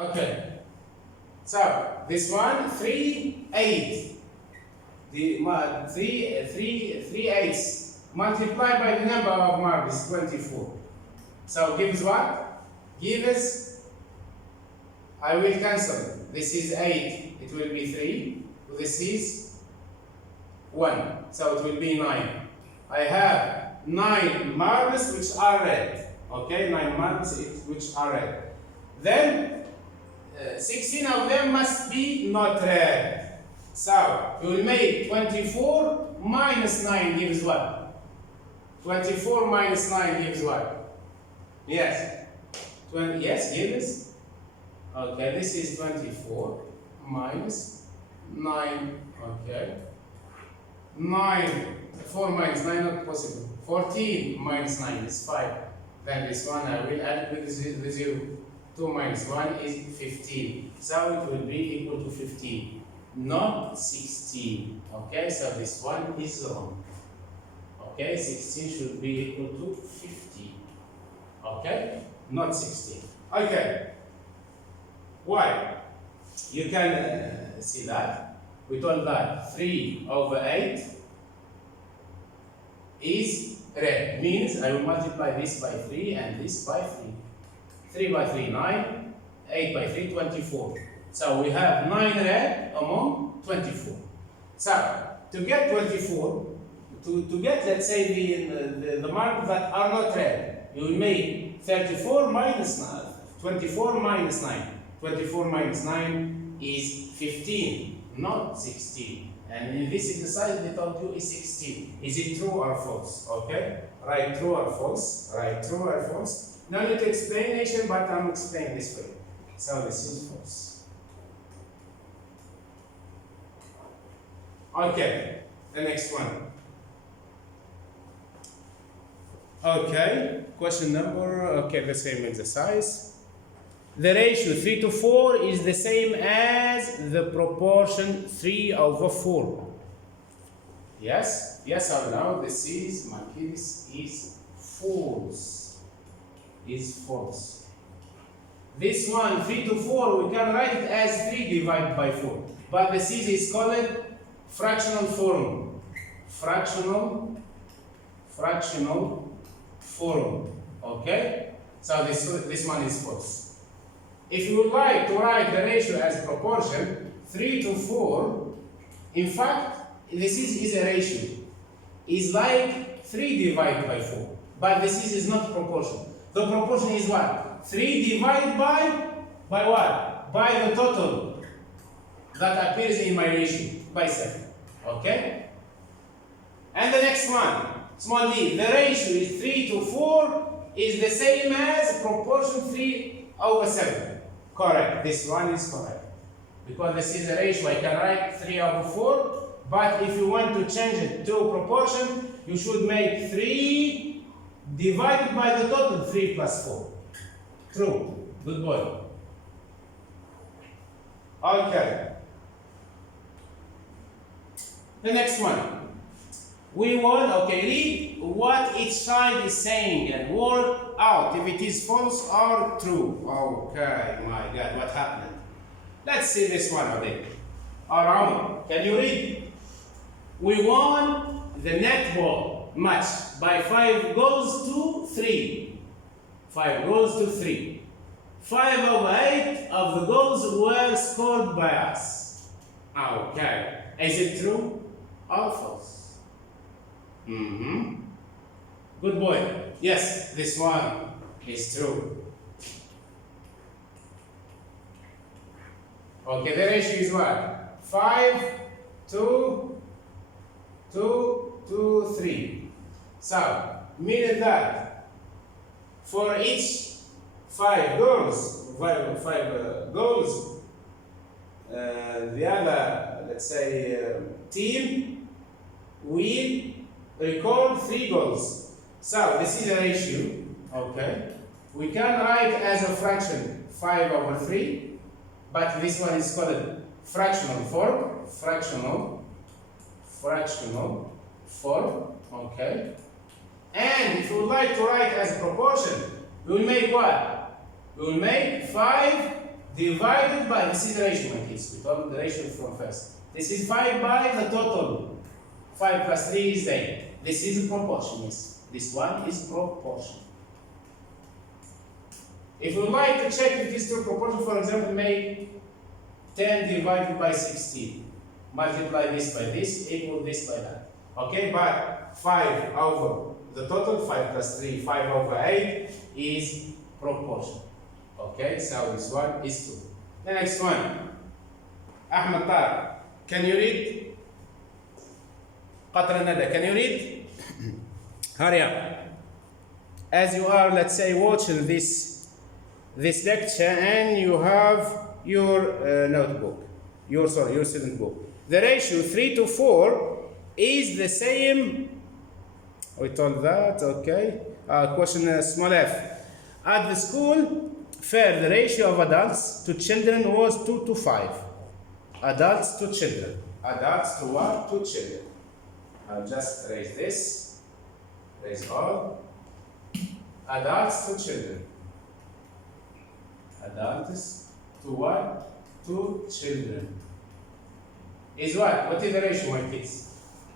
Okay. So this one 3 8. The 3 eighths multiplied by the number of marbles 24. So gives what? Gives, I will cancel. This is 8. It will be 3. This is 1. So it will be 9. I have 9 marbles which are red. Okay, 9 marbles which are red. Then 16 of them must be not red. So you will make 24 minus 9 gives what? 24 minus 9 gives what? Yes. Yes, gives. Okay, this is 24 minus 9. Okay. 4 minus 9 not possible. 14 minus 9 is 5. Then this one I will add with the 0. 2 minus 1 is 15. So it will be equal to 15, not 16. Okay, so this one is wrong. Okay, 16 should be equal to 15. Okay, not 16. Okay. Why? You can see that. We told that 3 over 8 is red. Means I will multiply this by 3 and this by 3. 3 by 3, 9. 8 by 3, 24. So we have 9 red among 24. So to get 24, to get, let's say, the marks that are not red, you will make 34 minus 9, 24 minus 9. 24 minus 9 is 15, not 16. And in this exercise, they told you is 16. Is it true or false? Okay? Write true or false. Write true or false. No need to explanation, but I'm explaining this way. So this is false. Okay, the next one. Okay, question number, okay, the same exercise. The ratio 3 to 4 is the same as the proportion 3 over 4. Yes? Yes or no? This is, my kids, is false. Is false. This one, 3 to 4, we can write it as 3 divided by 4. But this is called fractional form. Fractional form. Okay? So this one is false. If you would like to write the ratio as proportion, 3 to 4, in fact, this is a ratio. It's like 3 divided by 4. But this is not proportion. The proportion is what? 3 divided by what? By the total that appears in my ratio, by 7. Okay? And the next one, small d, the ratio is 3 to 4 is the same as proportion 3 over 7. Correct. This one is correct. Because this is a ratio, I can write 3 over 4. But if you want to change it to proportion, you should make 3 divided by the total, 3 plus 4. True. Good boy. Okay. The next one. We want, okay, read what each side is saying and work out if it is false or true. Okay, my God, what happened? Let's see this one again. Around. Can you read? We won the netball match by 5 goals to 3. 5 goals to 3. 5 over 8 of the goals were scored by us. Okay. Is it true or false? Good boy. Yes, this one is true. Okay, the ratio is what? 5 to 3. So, meaning that for each 5 goals, the other, let's say, team will record 3 goals. So this is a ratio, okay? We can write as a fraction 5 over 3, but this one is called fractional form, okay? And if you would like to write as a proportion, we will make what? We will make 5 divided by, this is the ratio, my kids. We told the ratio from first. This is 5 by the total. 5 plus 3 is 8. This is a proportion, yes. This one is proportion. If we would like to check if this two proportion, for example, make 10 divided by 16. Multiply this by this, equal this by that. Okay, but 5 over the total, 5 plus 3, 5 over 8 is proportion. Okay, so this one is 2. The next one. Ahmed Tar, can you read? Qatra Nada, can you read? Hurry up. As you are, let's say, watching this lecture and you have your notebook, your student book. The ratio 3 to 4 is the same. We told that, okay. Question small f. At the school fair, the ratio of adults to children was 2 to 5. Adults to children. Adults to what? To children. I'll just erase this. Erase all. Adults to children. Adults to what? To children. Is what? What is the ratio, my kids?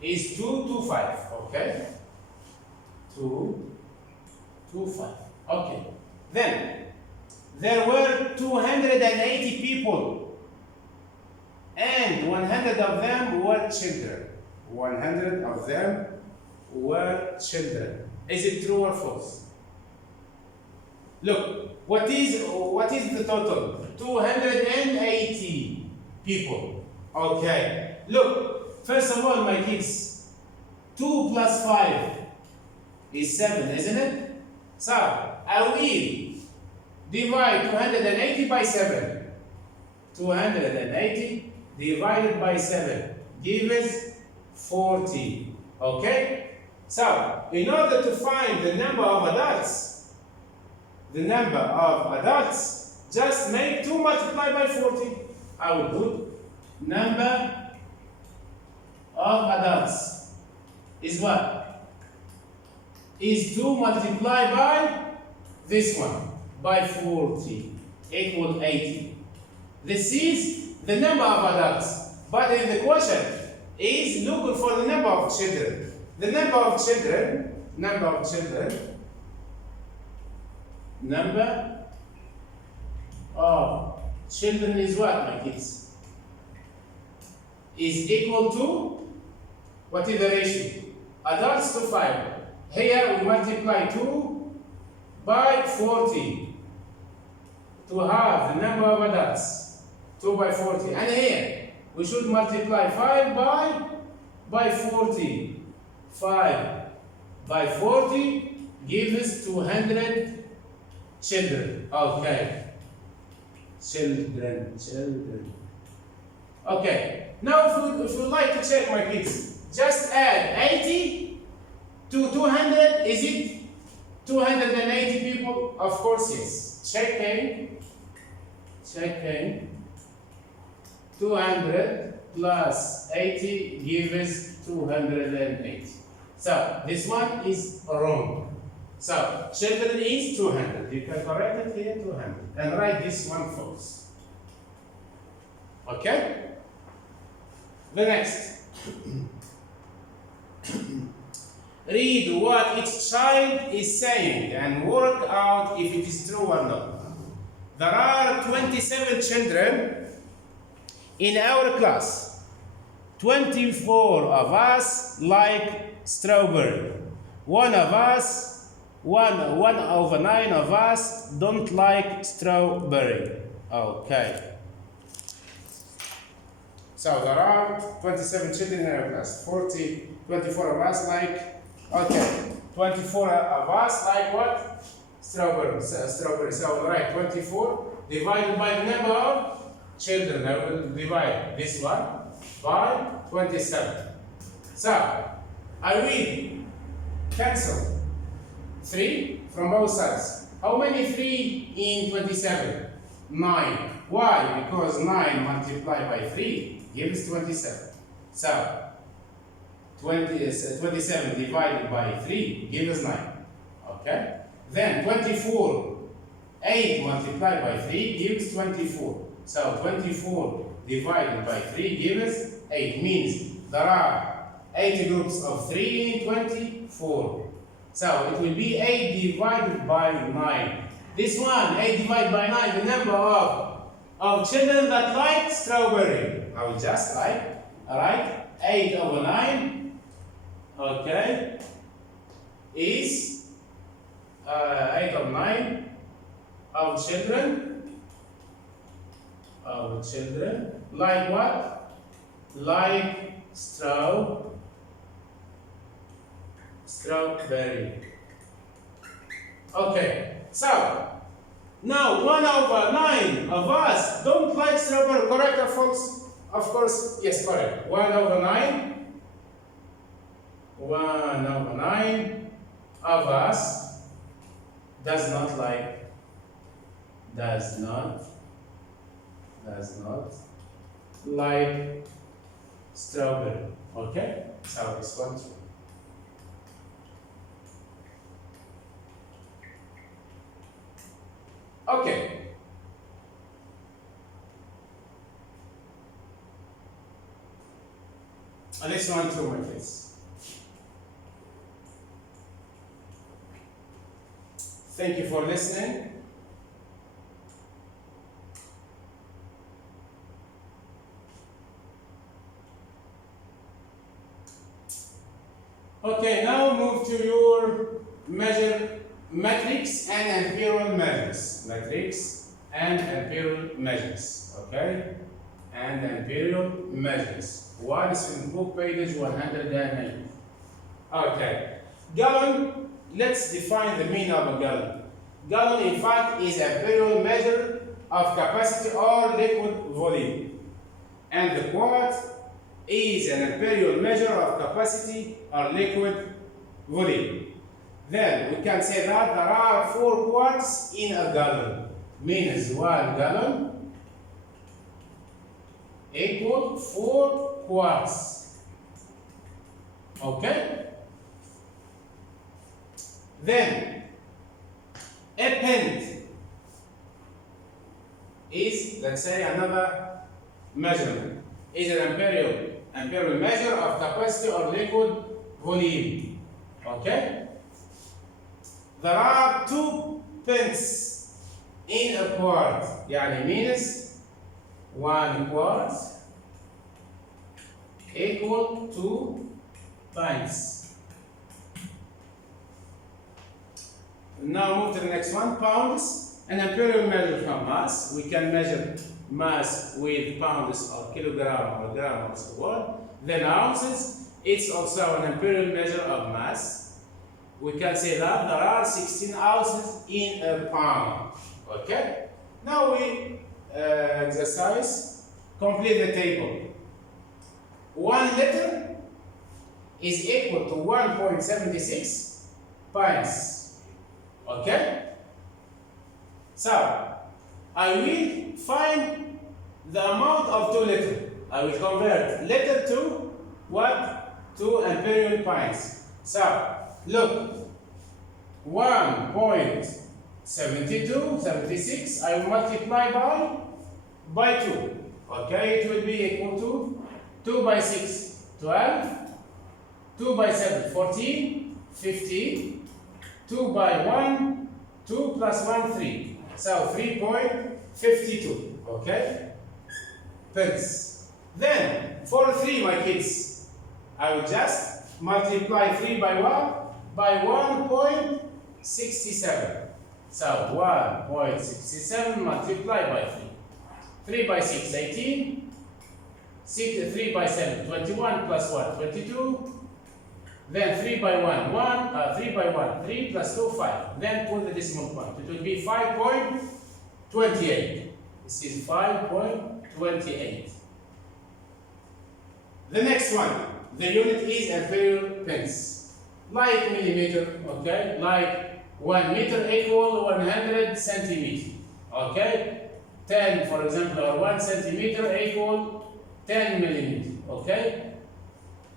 Is 2 to 5. Okay? 2 to 5. Okay. Then, there were 280 people, and 100 of them were children. 100 of them were children. Is it true or false? Look, what is the total? 280 people. Okay. Look, first of all, my kids, 2 plus 5 is 7, isn't it? So, I will divide 280 by 7. 280 divided by 7 gives 40. Okay? So, in order to find the number of adults, just make 2 multiplied by 40. I will do number of adults is what? Is 2 multiplied by this one, by 40, equal 80. This is the number of adults. But in the question is looking for the number of children. The number of children is what, my kids? Is equal to, what is the ratio? Adults to 5. Here we multiply 2 by 40 to have the number of adults. 2 by 40. And here we should multiply 5 by 40. 5 by 40 gives us 200 children. Okay. Children. Okay. Now if you like to check, my kids, just add 80 to 200. Is it 280 people? Of course, yes. Checking. 200 plus 80 gives 280. So this one is wrong. So children is 200. You can correct it here, 200. And write this one false. Okay? The next. Read what each child is saying and work out if it is true or not. There are 27 children in our class. 24 of us like strawberry. One over 9 of us don't like strawberry. Okay. So there are 27 children in our class. 24 of us like, okay. 24 of us like what? Strawberry. So right, 24 divided by the number of children. I will divide this one by 27. So I will cancel 3 from both sides. How many 3 in 27? 9. Why? Because 9 multiplied by 3 gives 27. So 27 divided by 3 gives 9. Okay? Then 24 8 multiplied by 3 gives 24. So 24 divided by 3 gives 8. Means there are 8 groups of 3 in 24. So it will be 8 divided by 9. This one, 8 divided by 9, the number of children that like strawberry. I will just write 8 over 9, okay, is 8 over 9 of children like what? Like strawberry. Okay, so now 1 over 9 of us don't like strawberry, correct or false? Of course, yes, correct. 1 over 9 of us does not like strawberry. Okay, so this one true. Okay. And this one through my face. Thank you for listening. Okay, now move to your metrics and imperial measures. Metrics and imperial measures. Okay? And imperial measures. One is in book page 108. Okay. Gallon, let's define the meaning of a gallon. Gallon, in fact, is a imperial measure of capacity or liquid volume. And the quart is an imperial measure of capacity or liquid volume. Then we can say that there are 4 quarts in a gallon. Means 1 gallon equal 4 quarts. Okay? Then a pint is, let's say, another measurement. Is an imperial measure of capacity or liquid volume. Okay? There are 2 pints in a quart. يعني means 1 quart equal 2 pints. Now move to the next one, pounds. An imperial measure from mass. We can measure mass with pounds or kilogram or gram or so on. Then ounces, it's also an imperial measure of mass. We can say that there are 16 ounces in a pound. Okay? Now we exercise, complete the table. 1 liter is equal to 1.76 pints. Okay? So, I will find the amount of 2 liters. I will convert liter to what? To imperial pints. So, look, 1.76, I will multiply by 2. Okay, it will be equal to 2 by 6, 12, 2 by 7, 14, 15, 2 by 1, 2 plus 1, 3. So 3.52, okay? Pence. Then, for 3, my kids, I will just multiply 3 by what? By 1.67. So 1.67 multiplied by 3. 3 by 6, 18. 3 by 7, 21 plus 1, 22. Then 3 by 1, 3 by 1, 3 plus 2, 5. Then put the decimal point. It will be 5.28. This is 5.28. The next one, the unit is imperial pence. Like millimeter, okay? Like 1 meter equal 100 centimeter. Okay? 10, for example, or 1 centimeter equal 10 millimeter. Okay?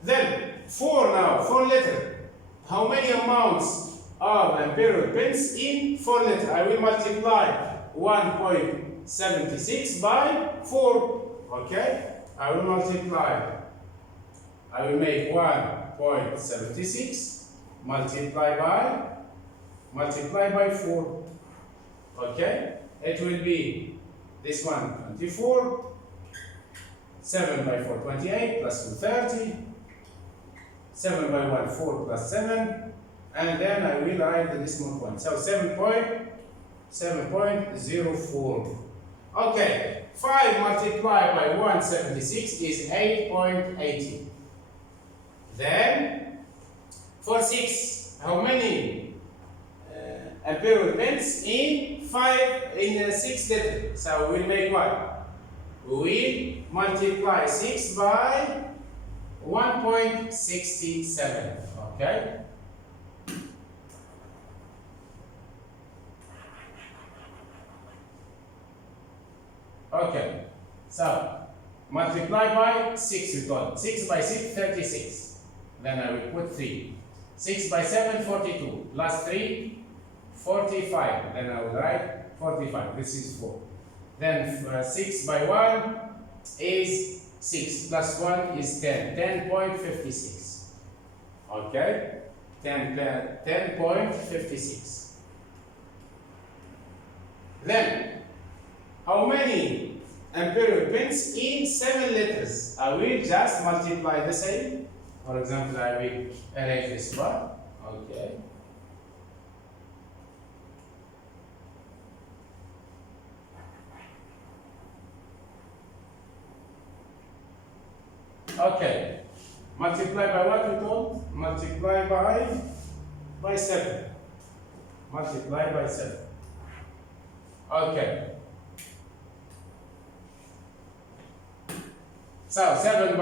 Then 4 now, 4 liter. How many amounts of imperial pence in 4 letters. I will multiply 1.76 by 4. Okay? I will make 1.76 multiply by 4. Okay? It will be this one 24. 7 by 4, 28, plus 2, 30. 7 by 1, 4 plus 7. And then I will write the decimal point. So 7.04. Okay, 5 multiplied by 176 is 8.80. Then, for 6, how many imperial pence in 6 letters? So we will make what? We will multiply 6 by 1.67. Okay? Okay, so multiply by 6 we got. 6 by 6, 36. Then I will put 3. 6 by 7, 42. Plus 3, 45. Then I will write 45. This is 4. Then 6 by 1 is 6. Plus 1 is 10. 10.56. Okay? 10.56. Then, how many imperial pence in 7 letters? I will just multiply the same. For example, I will erase this one. Okay. Okay. Multiply by what we told? Multiply by 7. Multiply by 7. Okay. So 7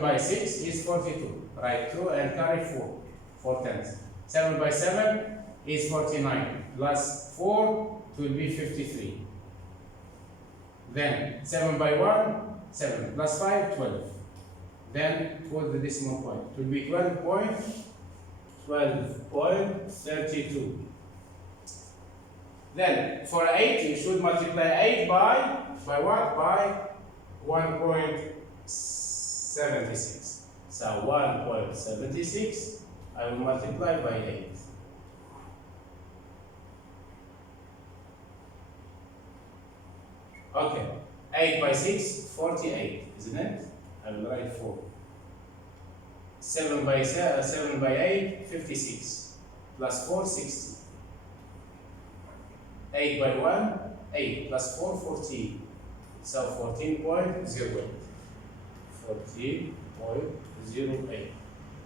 by 6 is 42. Write 2 and carry 4. 4 tenths. 7 by 7 is 49. Plus 4, it will be 53. Then 7 by 1, 7. Plus 5, 12. Then put the decimal point. It will be 12.32. Then for 8, you should multiply 8 by what? By 1.76. So 1.76, I will multiply by 8. Okay, 8 by 6, 48, isn't it? I will write 4. 7 by 8, 56. Plus 4, 60. 8 by 1, 8. Plus 4, 14. So 14.08. 14.08.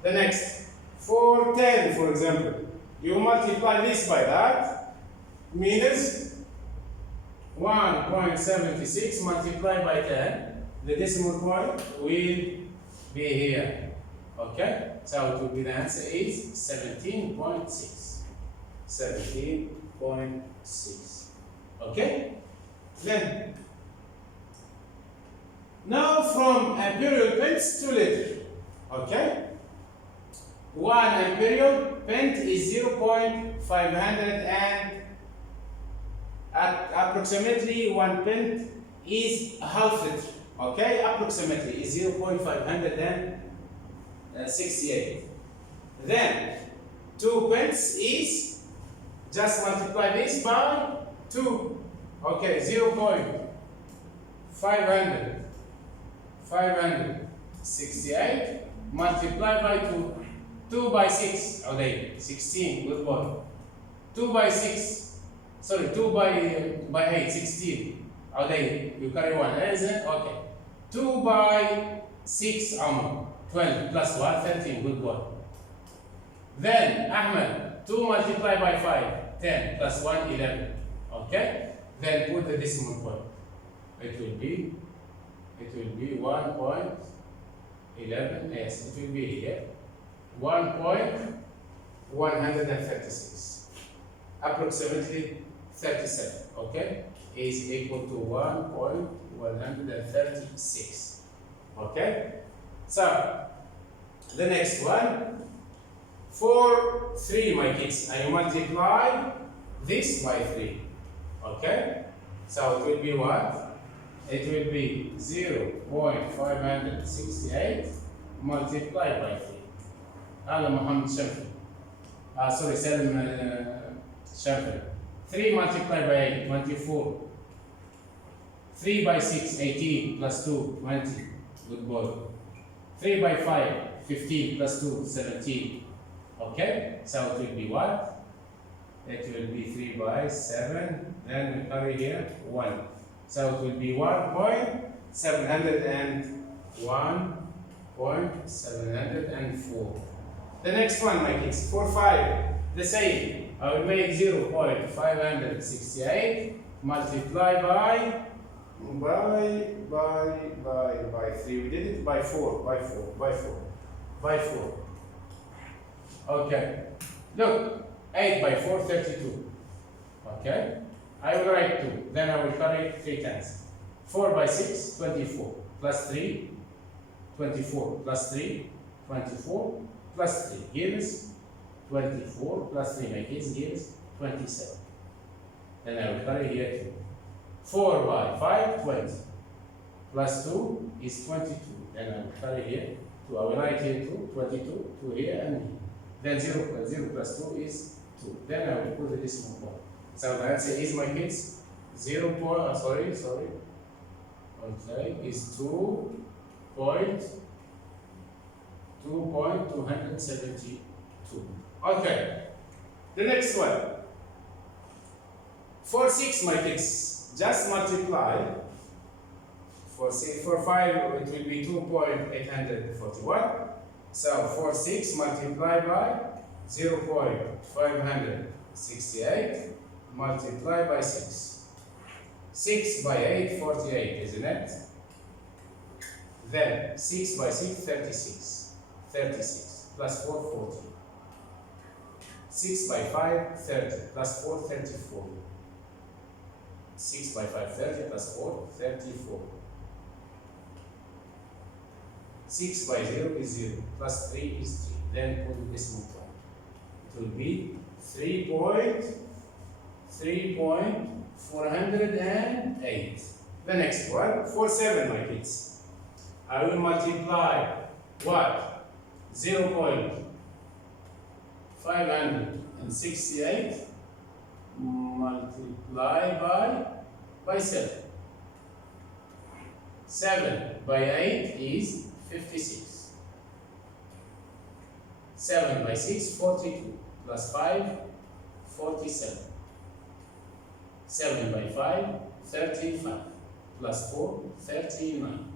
The next, 410, for example. You multiply this by that, means 1.76 multiplied by 10. The decimal point will be here. Okay? So it will be the answer is 17.6. 17.6. Okay? Then, now from imperial pence to letter. Okay? 1 imperial pence is 0.500 and approximately 1 pence is half liter. Okay? Approximately is 0.568. Then 2 pence is just multiply this by 2. Okay, 0.568 multiplied by 2. 2 by 6. Okay, 16. Good boy. 2 by 6. Sorry, 2 by 8. 16. Okay, you carry 1, isn't it? Okay. 2 by 6, 12 plus 1, 13. Good boy. Then, Ahmed, 2 multiplied by 5, 10 plus 1, 11. Okay? Then put the decimal point. It will be 1.11. Yes, it will be here. 1.136. Approximately 37. Okay? Is equal to 1.136. Okay? So, the next one, For 3, my kids, I multiply this by 3. Okay? So it will be what? It will be 0.568 multiplied by 3. هذا محمد شنفل. Sorry, Salim Sheffield. 3 multiplied by 8, 24. 3 by 6, 18 plus 2, 20. Good boy. 3 by 5, 15 plus 2, 17. Okay? So it will be what? It will be 3 by 7. Then we carry here 1. So it will be 1.704. The next one, my kids, for 5, the same. I will make 0.568 multiply by 3. We did it by 4. Okay. Look, 8 by 4, 32. Okay. I will write 2. Then I will carry 3 times. 4 by 6, 24. Plus 3, 24. Plus 3, 24. Plus 3 gives 24. Plus 3, my kids, gives 27. Then I will carry here 2. 4 by 5, 20. Plus 2 is 22. Then I will carry here 2. I will write here 2, 22, 2 here and here. Then 0 plus 2 is 2. Then I will put the decimal point. So the answer is, my kids, 0. Sorry. Okay, is 2.272. Okay. The next one. For 6, my kids, just multiply. For 5, it will be 2.841. So for 6, multiply by 0.568. Multiply by 6. 6 by 8, 48, isn't it? Then 6 by 6, 36. 36 plus 4, 40. 6 by 5, 30 plus 4, 34. 6 by 5, 30 plus 4, 34. 6 by 0 is 0 plus 3 is 3. Then put the decimal point. It will be 3.408. The next one, for 7, my kids. I will multiply what? 0.568 multiply by 7. 7 by 8 is 56. 7 by 6, 42. Plus 5, 47. 7 by 5, 35. Plus 4, 39.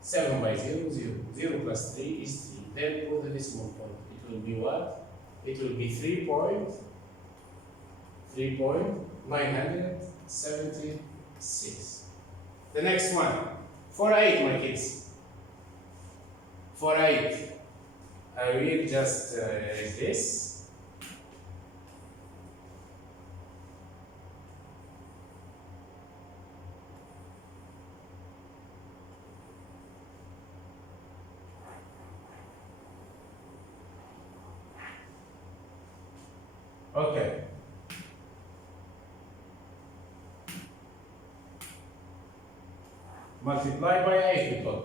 7 by 0, 0. 0 plus 3 is 3. Then put the decimal point. It will be what? It will be 3.976. The next one. For 8, my kids. For 8, I will just erase this. Okay. Multiply by 8 we got,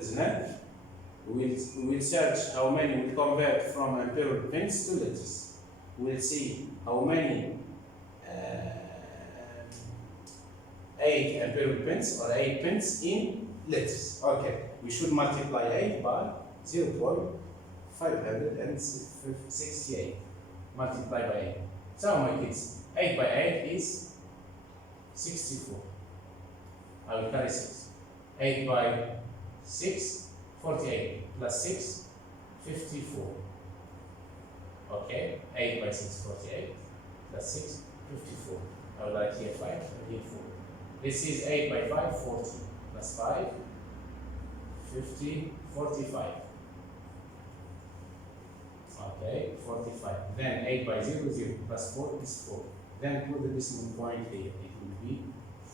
isn't it? We'll search how many we convert from imperial pence to letters. We'll see how many 8 imperial pence or 8 pence in letters. Okay, we should multiply 8 by 0.568. Multiply by 8. So my kids, 8 by 8 is 64. I will carry 6. 8 by 6, 48. Plus 6, 54. Okay, 8 by 6, 48. Plus 6, 54. I will write here 5 and here 4. This is 8 by 5, 40. Plus 5, 50, 45. Okay, 45. Then 8 by 0, 0. Plus 4 is 4. Then put the decimal point here. It will be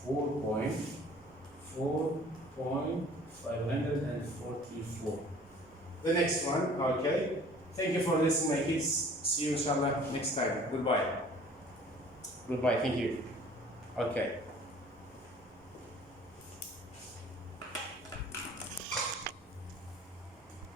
4.544. the next one. Okay. Thank you for listening, my kids. See you inshallah next time. Goodbye. Goodbye. Thank you. Okay.